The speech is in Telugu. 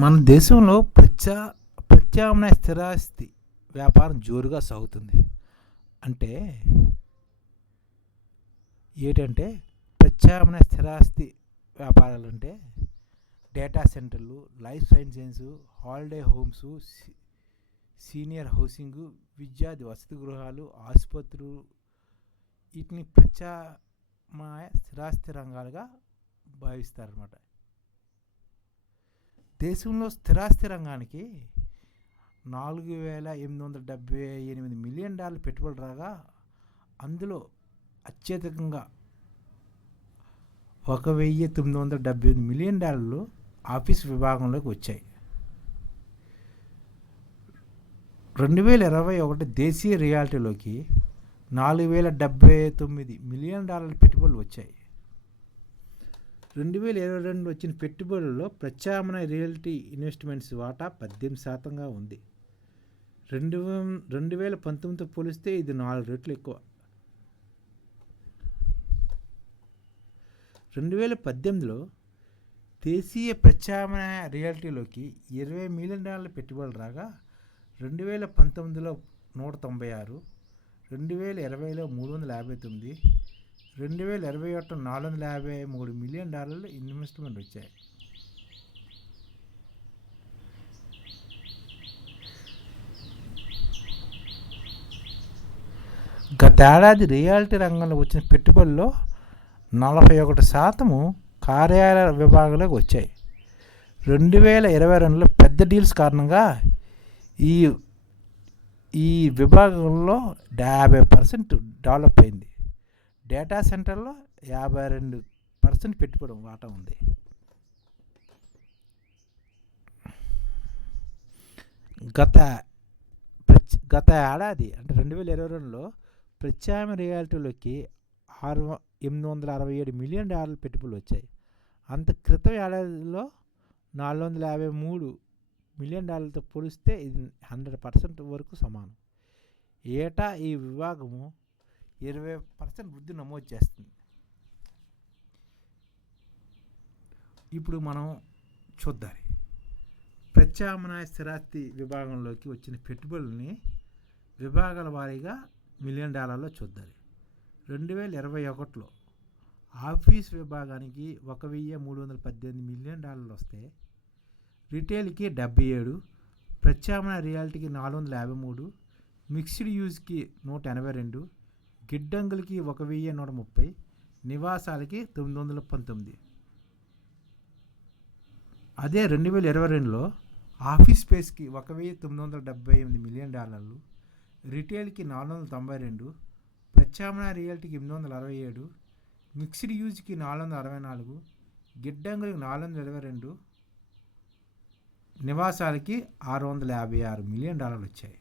మన దేశంలో ప్రత్యా ప్రత్యామ్నాయ స్థిరాస్తి వ్యాపారం జోరుగా సాగుతుంది. అంటే ఏంటంటే ప్రత్యామ్నాయ స్థిరాస్తి వ్యాపారాలు అంటే డేటా సెంటర్లు life sciences holiday homes senior housing విద్యార్థి వసతి గృహాలు ఆసుపత్రులు వీటిని ప్రత్యామ్నాయ స్థిరాస్తి రంగాలుగా భావిస్తారన్నమాట. దేశంలో స్థిరాస్తి రంగానికి నాలుగు వేల ఎనిమిది వందల డెబ్బై ఎనిమిది మిలియన్ డాలర్ పెట్టుబడి రాగా అందులో అత్యధికంగా ఒక వెయ్యి తొమ్మిది వందల డెబ్బై ఎనిమిది మిలియన్ డాలర్లు ఆఫీస్ విభాగంలోకి వచ్చాయి. రెండు వేల ఇరవై ఒకటి దేశీయ రియాలిటీలోకి నాలుగు వేల డెబ్బై తొమ్మిది మిలియన్ డాలర్ల పెట్టుబడులు వచ్చాయి. రెండు వేల ఇరవై రెండు వచ్చిన పెట్టుబడుల్లో ప్రత్యామ్నాయ రియల్టీ ఇన్వెస్ట్మెంట్స్ వాటా పద్దెనిమిది శాతంగా ఉంది. రెండు రెండు వేల పంతొమ్మిదితో పోలిస్తే ఇది నాలుగు రెట్లు ఎక్కువ. రెండు వేల పద్దెనిమిదిలో దేశీయ ప్రత్యామ్నాయ రియాలిటీలోకి ఇరవై మిలియన్ డాలర్ల పెట్టుబడులు రాగా రెండు వేల పంతొమ్మిదిలో నూట తొంభై ఆరు రెండు వేల ఇరవైలో మూడు వందల యాభై తొమ్మిది రెండు వేల ఇరవై ఒకటి నాలుగు వందల యాభై మూడు మిలియన్ డాలర్లు ఇన్వెస్ట్మెంట్ వచ్చాయి. గతేడాది రియాలిటీ రంగంలో వచ్చిన పెట్టుబడుల్లో నలభై ఒకటి శాతము కార్యాలయ విభాగంలోకి వచ్చాయి. రెండు వేల ఇరవై రెండులో పెద్ద డీల్స్ కారణంగా ఈ ఈ విభాగంలో యాభై పర్సెంట్ డెవలప్ అయింది. డేటా సెంటర్లో యాభై రెండు పర్సెంట్ పెట్టుబడి వాటా ఉంది. గత గత ఏడాది అంటే రెండు వేల ఇరవై రెండులో ప్రత్యామ్నాయ రియాలిటీలోకి ఆరు ఎనిమిది వందల అరవై ఏడు మిలియన్ డాలర్ల పెట్టుబడులు వచ్చాయి. అంత క్రితం ఏడాదిలో నాలుగు వందల యాభై మూడు మిలియన్ డాలర్లతో పోలిస్తే ఇది హండ్రెడ్ పర్సెంట్ వరకు సమానం. ఏటా ఈ విభాగము ఇరవై పర్సెంట్ వృద్ధి నమోదు చేస్తుంది. ఇప్పుడు మనం చూద్దాం. ప్రత్యామ్నాయ స్థిరాస్తి విభాగంలోకి వచ్చిన పెట్టుబడుల్ని విభాగాల వారీగా మిలియన్ డాలర్లో చూద్దాం. రెండు వేల ఇరవై ఒకటిలో ఆఫీస్ విభాగానికి ఒక వెయ్యి మూడు వందల పద్దెనిమిది మిలియన్ డాలర్లు వస్తే రిటైల్కి డెబ్బై ఏడు ప్రత్యామ్నాయ రియాలిటీకి నాలుగు వందల యాభై మూడు మిక్స్డ్ యూజ్కి నూట ఎనభై రెండు గిడ్డంగులకి ఒక వెయ్యి నూట ముప్పై నివాసాలకి తొమ్మిది వందల పంతొమ్మిది. అదే రెండు వేల ఇరవై రెండులో ఆఫీస్ స్పేస్కి ఒక వెయ్యి తొమ్మిది వందల డెబ్బై ఎనిమిది మిలియన్ డాలర్లు రిటైల్కి నాలుగు వందల తొంభై రెండు ప్రత్యామ్నాయ రియల్టీకి ఎనిమిది వందల అరవై ఏడు మిక్స్డ్ యూజ్కి నాలుగు వందల అరవై నాలుగు గిడ్డంగులకి నాలుగు వందల ఇరవై రెండు నివాసాలకి ఆరు వందల యాభై ఆరు మిలియన్ డాలర్లు వచ్చాయి.